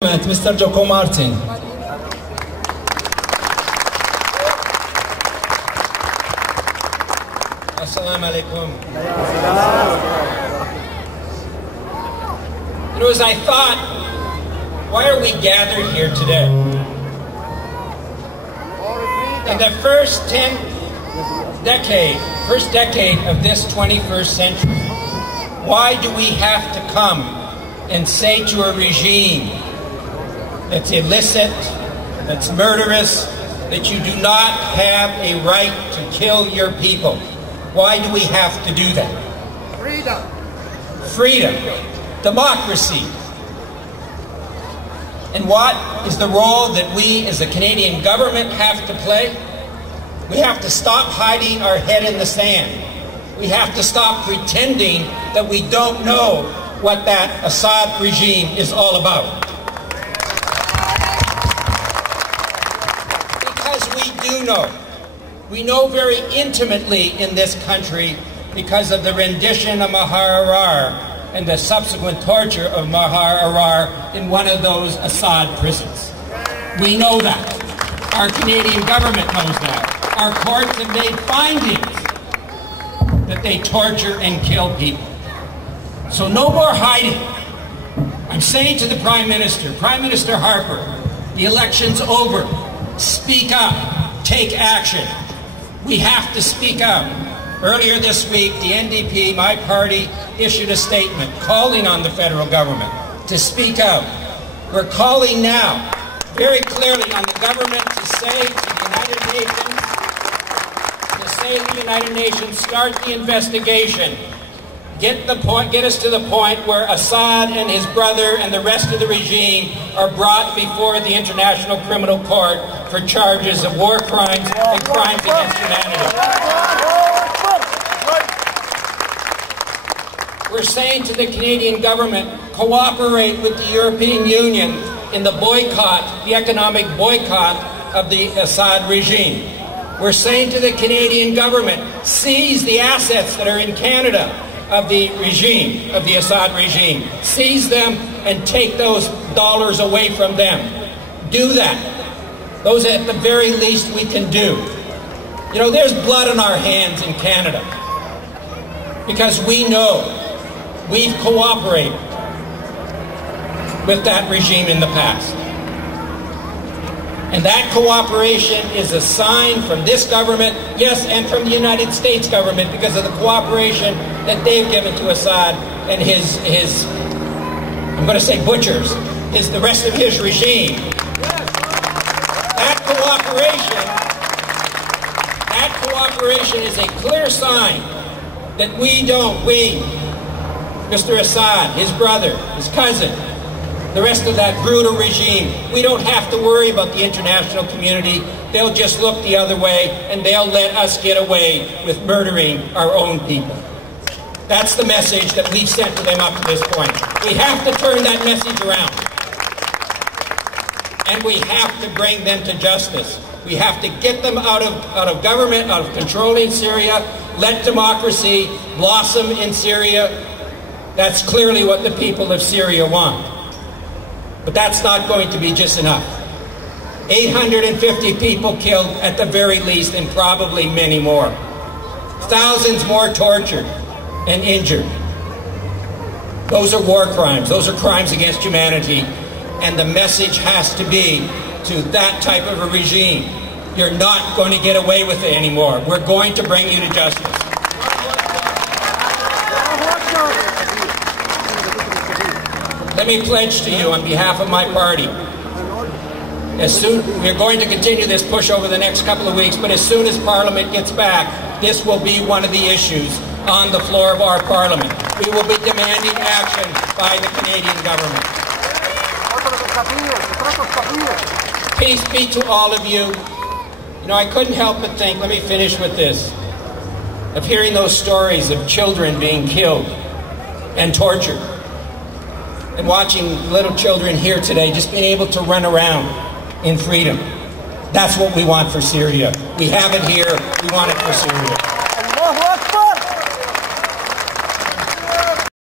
Mr. Comartin. Assalamu alaikum. As I thought, why are we gathered here today? In the first decade of this 21st century, why do we have to come and say to a regime that's illicit, that's murderous, that you do not have a right to kill your people? Why do we have to do that? Freedom. Freedom. Democracy. And what is the role that we as a Canadian government have to play? We have to stop hiding our head in the sand. We have to stop pretending that we don't know what that Assad regime is all about. We know. We know very intimately in this country because of the rendition of Mahar Arar and the subsequent torture of Mahar Arar in one of those Assad prisons. We know that. Our Canadian government knows that. Our courts have made findings that they torture and kill people. So no more hiding. I'm saying to the Prime Minister Harper, the election's over. Speak up. Take action. We have to speak up. Earlier this week, the NDP, my party, issued a statement calling on the federal government to speak out. We're calling now, very clearly, on the government to say to the United Nations, start the investigation. Get us to the point where Assad and his brother and the rest of the regime are brought before the International Criminal Court for charges of war crimes and crimes against humanity. We're saying to the Canadian government, cooperate with the European Union in the boycott, the economic boycott of the Assad regime. We're saying to the Canadian government, seize the assets that are in Canada of the regime, of the Assad regime. Seize them and take those dollars away from them. Do that. Those at the very least we can do. You know, there's blood on our hands in Canada because we know we've cooperated with that regime in the past. And that cooperation is a sign from this government, yes, and from the United States government because of the cooperation that they've given to Assad and his I'm going to say butchers, the rest of his regime. That cooperation is a clear sign that we, Mr. Assad, his brother, his cousin, the rest of that brutal regime, we don't have to worry about the international community. They'll just look the other way and they'll let us get away with murdering our own people. That's the message that we've sent to them up to this point. We have to turn that message around. And we have to bring them to justice. We have to get them out of government, out of controlling Syria, let democracy blossom in Syria. That's clearly what the people of Syria want. But that's not going to be just enough. 850 people killed at the very least, and probably many more. Thousands more tortured and injured. Those are war crimes. Those are crimes against humanity. And the message has to be to that type of a regime, you're not going to get away with it anymore. We're going to bring you to justice. Let me pledge to you on behalf of my party, we're going to continue this push over the next couple of weeks, but as soon as Parliament gets back, this will be one of the issues on the floor of our Parliament. We will be demanding action by the Canadian government. Peace be to all of you. You know, I couldn't help but think, let me finish with this, of hearing those stories of children being killed and tortured. And watching little children here today just being able to run around in freedom. That's what we want for Syria. We have it here. We want it for Syria.